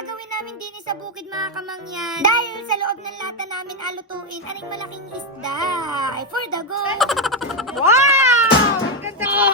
gagawin namin din sa bukid mga kamangyan. Dahil sa loob ng lata namin alutuin, aring malaking isda. Ay, for the go! Wow! Ang ganda ko!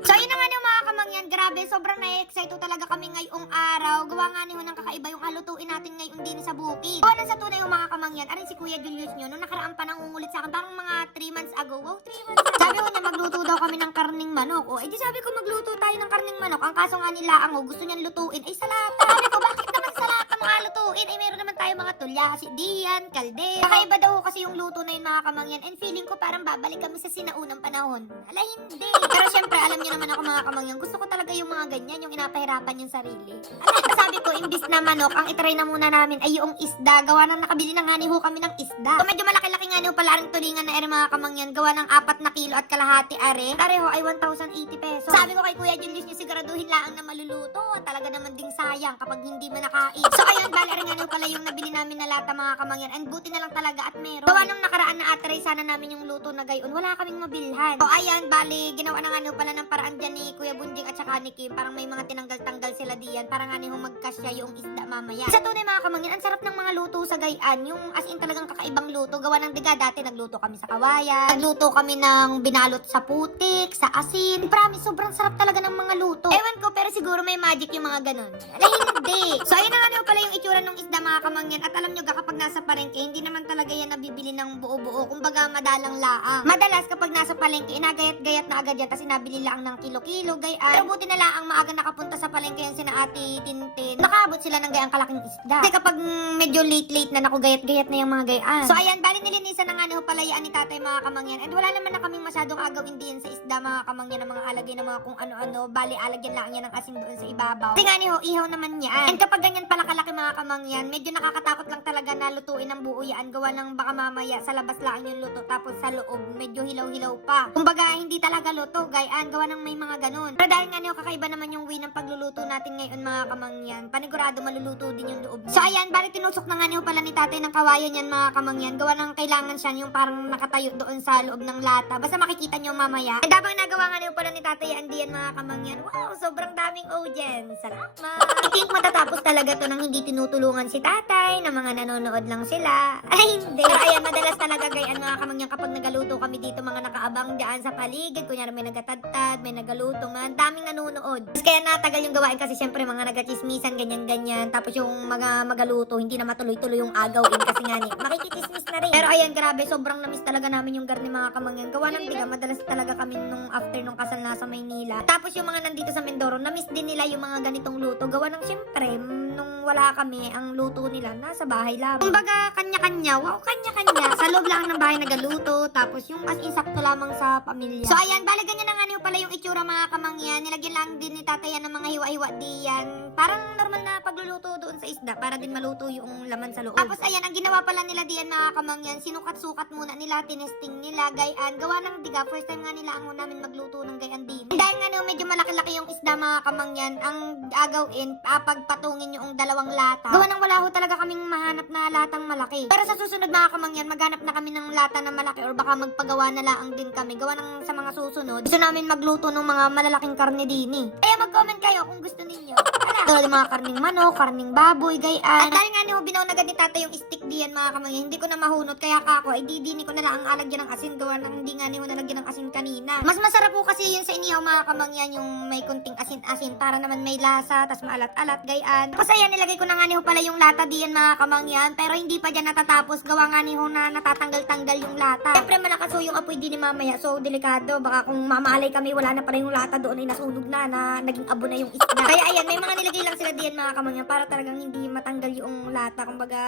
So yun na nga yung mga kamangyan, grabe, sobrang na-excite talaga kami ngayong araw. Gawa nga niyo ng kakaiba yung alutuin natin ngayon din sa bukid. O, sa tunay yung mga kamangyan, aring si Kuya Julius nyo, nung nakaraan pa nangungulit sa akin, parang mga 3 months ago. Wow, 3 months ago. Sabi ko niya, magluto daw kami ng karning manok. O, edi sabi ko, magluto tayo ng karning manok. Ang kaso nga nila, gusto niyang lutuin, ay salata. Sabi ko, bakit naman salata mga lutuin? Ay meron naman tayo mga tulyasi, diyan, kaldero. Kakaiba daw kasi yung luto na yun mga kamangyan. And feeling ko parang babalik kami sa sinaunang panahon. Ala, hindi. Pero syempre, alam niyo naman ako mga kamangyan, gusto ko talaga yung mga ganyan, yung inapahirapan yung sarili. Alam, sabi ko, imbis na manok, ang itry na muna namin ay yung isda. Gawa ng nakabili na nga ni ho kami ng isda. So medyo malaki-laki nga niyo pala ang tulingan na ere mga kamangyan. Gawa ng 4 na kilo at kalahati are. Tareho ay 1,080 pesos. Sabi ko kay Kuya Julius niyo, siguraduhin lang na maluluto. Talaga naman ding sayang kapag hindi mo nakain. So ayun, bali ere nga niyo pala yung nabili namin na lata mga kamangyan. And buti na lang talaga at meron. Gawa nung nakaraan na atray sana namin yung luto na gayon. Wala kaming mabilhan. So ayan, bali ginawa na nga niyo pala ng paraan dyan ni Kuya Bunjing at saka ni Kim. Parang may mga tinanggal-tanggal sila diyan. Para nga niyo magkasya yung isda mamaya. Sa tunay mga kamangyan, ang sarap ng mga luto sa gayan. Yung as in talagang kakaibang luto. Gawa ng diga dati nagluto kami sa kawayan. Nagluto kami ng binalot sa putik, sa asin. Promise, sobrang sarap talaga ng mga luto. Ewan ko, pero siguro may magic yung mga ganun. Ala, hindi. So ayun na nga niyo pala yung itsura ng isda mga kamangyan. At alam nyo kapag nasa palengke, hindi naman talaga yan nabibili ng buo-buo. Kumbaga madalang laang. Madalas kapag nasa palengke, inagayat-gayat na agad yan. Tapos inabili lang ng kilo-kilo, gayaan. Pero buti na lang ang maaga nakapunta sa palengke yan sina Ate Tintin. Nakaabot sila ng gayang kalaking isda. Kasi kapag medyo late-late na nakugayat-gayat na yung mga gayaan. So ayan, bali nilinisan na nga niyo palayaan ni tatay mga kamangyan. And wala naman na kaming masyadong agawin din sa isda mga kamangyan ng mga alagay ng mga kung ano-ano. Bali alagyan lang niya ng asin doon sa ibabaw. Kasi nga niyo, ihaw naman yan. And kapag ganyan pala kalaki mga kamangyan, medyo nakakatakot lang talaga na lutuin ng buo yan. Gawa ng baka mamaya sa labas lang yung luto. Tapos sa loob, medyo hilaw-hilaw pa. Kumbaga, hindi talaga luto, gayaan. Gawa ng may mga ganun. Pero dahil nga niyo, kakaiba naman yung way ng pagluluto natin ngayon mga kamangyan. Panigurado maluluto din yung loob. So ayan, bali tinusok na nga niyo pala ni tatay ng kawayan yan mga kamangyan. Gawa ng kailangan siya yung parang nakatayo doon sa loob ng lata. Basta makikita niyo mamaya. And habang nagawa nga niyo pala ni tatay yan diyan mga kamangyan. Wow, sobrang daming audience. Salamat. I think matatapos talaga to nang hindi tinutulungan si tatay, na mga nanonood lang sila. Ay, hindi. Pero ayan, madalas talaga gayaan mga kamangyan kapag nagaluto kami dito, mga nakaabang dyan sa paligid. Kunyari may nagatadtad, may nagaluto, mga daming nanonood. Kaya natagal yung gawain kasi syempre mga nagachismisan, ganyan-ganyan. Tapos yung mga magaluto, hindi na matuloy-tuloy yung agawin kasi nga ni, makikichismis na rin. Pero ayan, grabe, sobrang namiss talaga namin yung garni mga kamangyan. Gawa ng tiga, madalas talaga kami nung after nung kasal na sa Maynila. Tapos yung mga nandito sa Mindoro, namiss din nila yung mga ganitong luto. Gawa ng syempre, nung wala kami, ang luto nila nasa bahay lang. Kumbaga, kanya-kanya. Wow, kanya-kanya. Sa loob lang ng bahay nagaluto. Tapos yung as in sakto lamang sa pamilya. So ayan, bali ganyan na nga niyo pala yung itsura mga kamangyan. Nilagyan lang din ni tatay yan ng mga hiwa-hiwa diyan. Parang normal na pagluluto doon sa isda para din maluto yung laman sa loob. Tapos ayan, ang ginawa pala nila diyan mga kamangyan, sinukat-sukat muna nila, tinesting nila, gayaan. Gawa ng diga, first time nga nila ang namin magluto ng gayaan din. Dahil nga no, medyo malaki-laki yung isda mga kamangyan, ang agawin, pagpatungin yung dalawang lata. Gawa ng wala ho talaga kaming mahanap na latang malaki. Pero sa susunod mga kamangyan, maghanap na kami ng lata na malaki or baka magpagawa na lang din kami. Gawa ng sa mga susunod, gusto namin magluto ng mga malalaking karne dini. Kaya mag-comment kayo kung gusto ninyo. Tulad ng mga karning manok, karning baboy, gayaan. At dahil nga niyo, binaw na ganit tata yung stick diyan mga kamangyan, hindi ko na mahunot. Kaya kako, ay didini ko na lang ang alagyan ng asin. Gawa ng hindi nga niyo nalagyan ng asin kanina. Mas masarap po kasi yun sa inihaw mga kamangyan, yung may kunting asin-asin para naman may lasa, tas maalat-alat, gayaan. Tapos ayan, nilagay ko na nga niyo pala yung lata diyan mga kamangyan, pero hindi pa dyan natatapos. Gawa nga niyo na natatanggal-tanggal yung lata. Siyempre malakas yung apoy din ni mamaya, so delikado. Baka kung mamaalay kami, wala na pala yung lata doon, ay nasunog na naging abo na yung isda. Kaya ayan, may mga nilagay lang sila diyan mga kamangyan para talagang hindi matanggal yung lata. Kumbaga,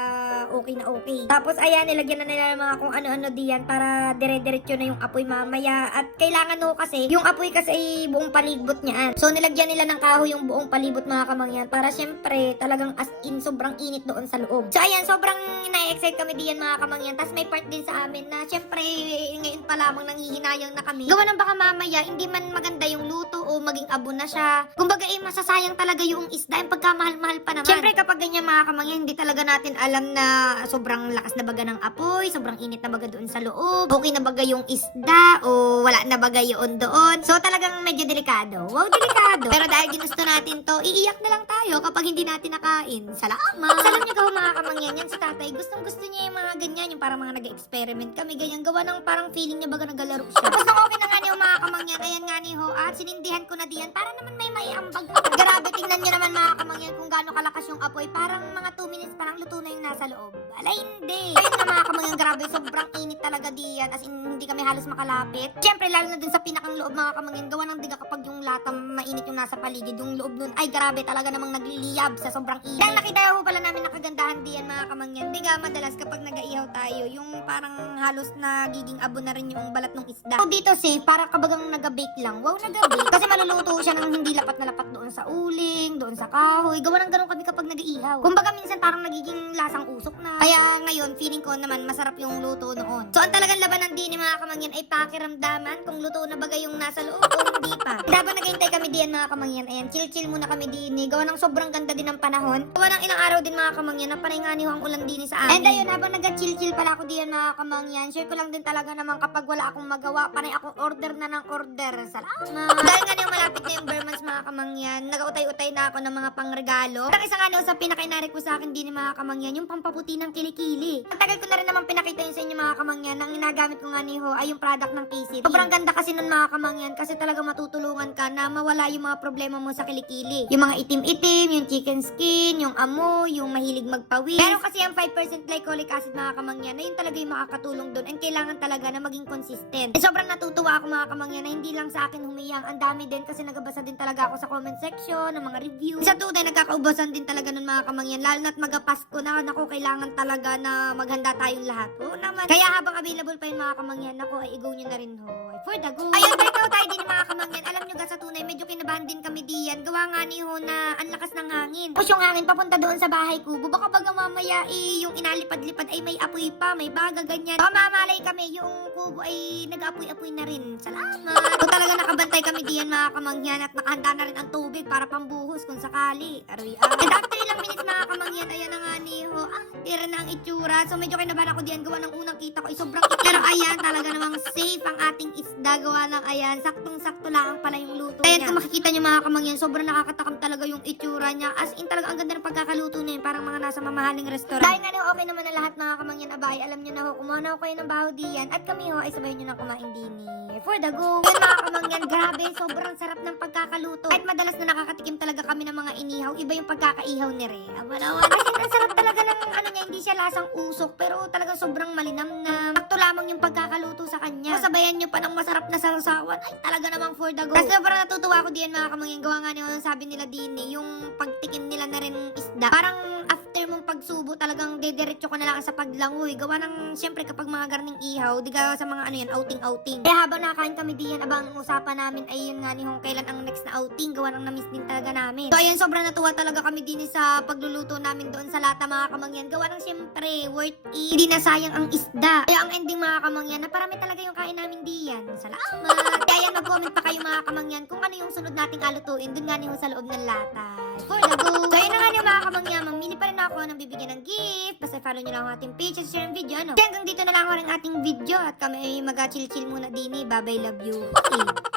okay na okay. Tapos ayan, nilagyan na nila mga kung ano-ano diyan para dire-diretso na yung apoy mamaya. At kailangan no kasi, yung apoy kasi ay buong palibot niyan. So nilagyan nila ng kahoy yung buong palibot mga kamangyan para syempre talagang as in sobrang init doon sa loob. So ayan, sobrang na-excite kami diyan mga kamangyan. Tapos may part din sa amin na syempre ngayon pa lamang nanghihinayang na kami. Gawa ng baka mamaya hindi man maganda yung luto o maging abo na siya. Kumbaga masasayang talaga yung isda, yung pagkamahal-mahal pa naman. Syempre kapag ganyan mga kamangyan, hindi hindi talaga natin alam na sobrang lakas na baga ng apoy, sobrang init na baga doon sa loob, okay na baga yung isda, o wala na baga yun doon. So talagang medyo delikado. Wow, delikado. Pero dahil ginusto natin to, iiyak na lang tayo kapag hindi natin nakain. Salamat! Alam niyo mga kamangyan, yan si tatay, gustong gusto niya yung mga ganyan, yung parang mga nag-experiment kami, ganyan, gawa ng parang feeling niya baga nagalaro siya. Tapos nung okay na nga niyo mga kamangyan, ayan nga ni ho, at sinindihan ko na diyan, para naman may ambag. Grabe, tingnan niyo naman mga kamangyan kung gaano kalakas yung apoy, parang mga 2 minutes parang luto na yung nasa loob. Alay, hindi. Ayun na mga kamangyan, grabe, sobrang init talaga diyan, as in hindi kami halos makalapit. Siyempre, lalo na dun sa pinakang loob mga kamangyan, gawa ng diga kapag yung lata mainit yung nasa paligid, yung loob nun, ay grabe talaga namang nagliliyab sa sobrang init. Dahil nakita ho pala namin na kagandahan diyan mga kamangyan, diga madalas kapag nag-aihaw tayo, yung parang halos nagiging abo na rin yung balat ng isda. So dito safe, para kabagang nag-bake lang. Wow, nag-bake. Kasi maluluto siya ng hindi lapat na lapat doon sa uling, doon sa kahoy. Gawa ng ganun kami kapag nag-iihaw. Kumbaga minsan parang nagiging lasang usok na. Kaya ngayon, feeling ko naman masarap yung luto noon. So ang talagang labanan din ni mga kamangyan ay pakiramdaman kung luto na bagay yung nasa loob o hindi pa. Habang naghihintay kami diyan mga kamangyan, ayan, chill-chill muna kami din. Gawa ng sobrang ganda din ng panahon. Gawa ng ilang araw din mga kamangyan, na panay nga ang ulan din sa amin. And ayun, habang nag-chill-chill pala ako diyan mga kamangyan, share ko lang din talaga naman kapag wala akong magawa, panay akong order na ng order. Salamat! Dahil nga yung malapit na yung Burmans mga kamangyan, nag-utay-utay na ako ng mga pangregalo. Ang isa nga sa pinaka-inari ko sa akin din ni mga kamangyan, yung pampaputi ng kilikili. Ang tagal ko na rin naman pinakita yun sa inyo mga kamangyan, ang ginagamit ko nga ni Ho ay yung product ng KCD. Sobrang ganda kasi nun mga kamangyan, kasi talaga matutulungan ka na mawala yung mga problema mo sa kilikili. Yung mga itim-itim, yung chicken skin, yung amo, yung mahilig magpawis. Pero kasi ang 5% glycolic acid mga kamangyan, na yun talaga yung makakatulong doon, and kailangan talaga na maging consistent. And sobrang natutuwa ako mga kamangyan na hindi lang sa akin humiyang, ang dami din kasi nagabasa din talaga ako sa comment section ng mga review. Sa tunay, nagkakaubasan din talaga nun mga kamangyan, lalo na't magapasko na, naku, kailangan talaga na maghanda tayong lahat. Oo naman. Kaya habang available pa yung mga kamangyan, naku, ay i-go nyo na rin ho. For the go. Ayun, ikaw tayo din mga kamangyan. Alam nyo ga sa tunay, medyo kinabahan din kami diyan. Gawa nga ni ho na ang lakas ng hangin. Tapos yung hangin papunta doon sa bahay kubo. Baka baga mamaya yung inalipad-lipad ay may apoy pa, may baga, ganyan. Baka mamalay kami, yung kubo ay nag-apoy-apoy na rin. Salamat. So talaga nakabantay kami diyan mga kamangyan, at nakahanda na rin ang tubig para pambuhos kung sakali. Aroy. And after ilang minutes mga kamangyan, ayan na nga ni ho. Tira na ang itsura. So medyo kinabahan ako diyan. Gawa ng unang kita ko ay sobrang ikit. Pero ayan, talaga namang safe ang ating isda. Gawa ng ayan, saktong-sakto lang pala yung luto niya. Ayan, kung makikita nyo mga kamangyan, sobrang nakakatakam talaga yung itsura niya. As in talaga ang ganda ng pagkakaluto niya. Parang mga nasa mamahaling restaurant. Dahil nga ho, okay naman na lahat mga kamangyan. Abay, alam nyo na ho, kumuha na ho kayo ng baho diyan. At kami ho, ay sabay nyo na kumain din for the go. Yan mga kamangyan, grabe, sobrang sarap ng pagkakaluto. Kahit madalas na nakakatikim talaga kami ng mga inihaw, iba yung pagkakaihaw ni Re. Abalawan. Kasi ang sarap talaga ng ano niya, hindi siya lasang usok, pero talagang sobrang malinamnam. Sakto lamang yung pagkakaluto sa kanya. Sabayan nyo pa ng masarap na sarsawan, ay talaga namang for the go. Kasi sobrang natutuwa ako diyan mga kamangyan, gawa nga niyo, sabi nila din yung pagtikim nila na rin isda. Parang after mong pagsubo, talagang dediretso ka na lang sa paglangoy. Gawa ng, syempre kapag mga garning ihaw, di ka sa mga ano yan, outing-outing. Kaya habang nakakain kami diyan, abang usapan namin ay yun nga ni kung kailan ang next na outing. Gawa ng na-miss din talaga namin. So ayun, sobrang natuwa talaga kami din sa pagluluto namin doon sa lata mga kamangyan. Gawa ng syempre, worth it. Hindi na sayang ang isda. Kaya ang ending mga kamangyan, na parami talaga yung kain namin diyan. Salamat! Kaya mag-comment pa kayo mga kamangyan kung ano yung sunod nating alutuin doon nga niyo sa loob ng lata. For the go! So ayun na nga niyo mga kamangyan, mamili pa rin ako ng bibigyan ng gift. Basta follow nyo lang ang ating page at share ang video, ano? Kaya hanggang dito na lang ako ng ating video at kami ay mag-chill-chill muna din. Bye-bye, love you. Okay.